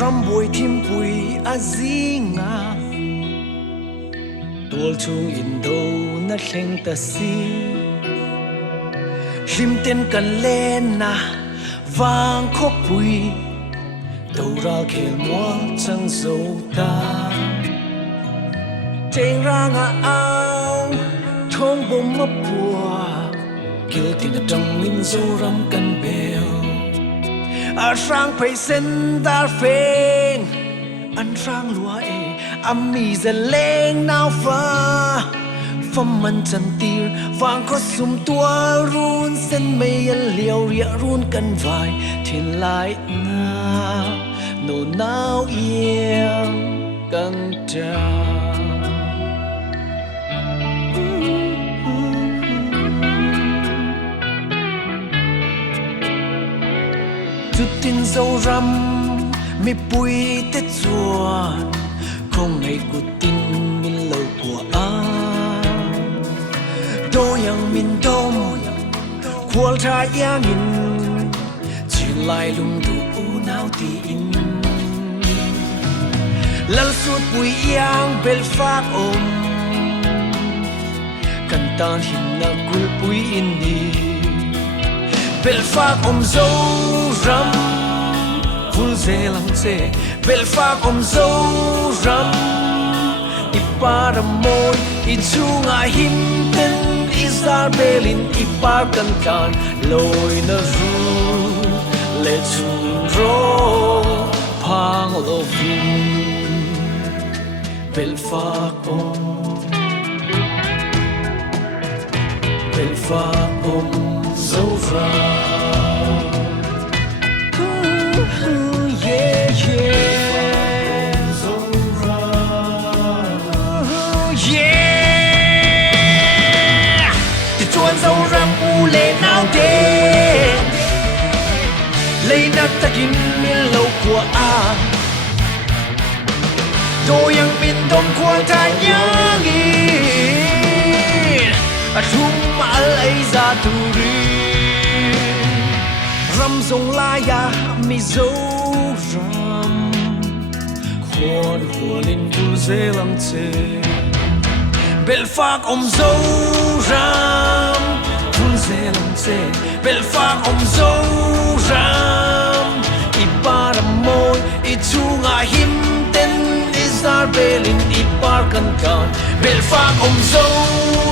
ram bồi thim pui azinga tuol chung in do na thleng ta si rim ten kan len na vang kho pui đâu ra khe mual chang zo ta trên ra ngã ao thong bom ma bùa kêu tiếng trong min zo ram kan bèo à sang phải sen dar phèn anh sang lúa âm mi dần lên nào pha phong man chân tir vàng có sum tua run sen mây anh liều ria run kan vai thiên lại na nô nao yêu kan cha chút tin dâu răm mi bùi tết chuan không ngày của tin min lâu của anh đôi yang min đông qual trai yang in chỉ lại lung tu nao tin lal suốt bùi yang bel phát ôm kan tan him na kul bùi in đi bel phát ôm dâu ram vul ze lang ze bel phát ôm dâu ram ipar môi ichunga him ten izar belin ipar kan kan loi na ru le chung ro pang lovin bel phát ôm dâu ram dâu ram u lệ nào đê lấy nát ta kim miên lâu của a đôi yang miên đông quan thái nhớ nghi a thum mà lấy ra tu ri ram dòng la ya mi dâu ram khuôn hùa linh tu dê lăng chê bel phát ôm dâu ram vun dê lăng chê bel phát ôm dâu ram ipar môi ichunga him ten izar belin ipar kan kan bel phát ôm dâu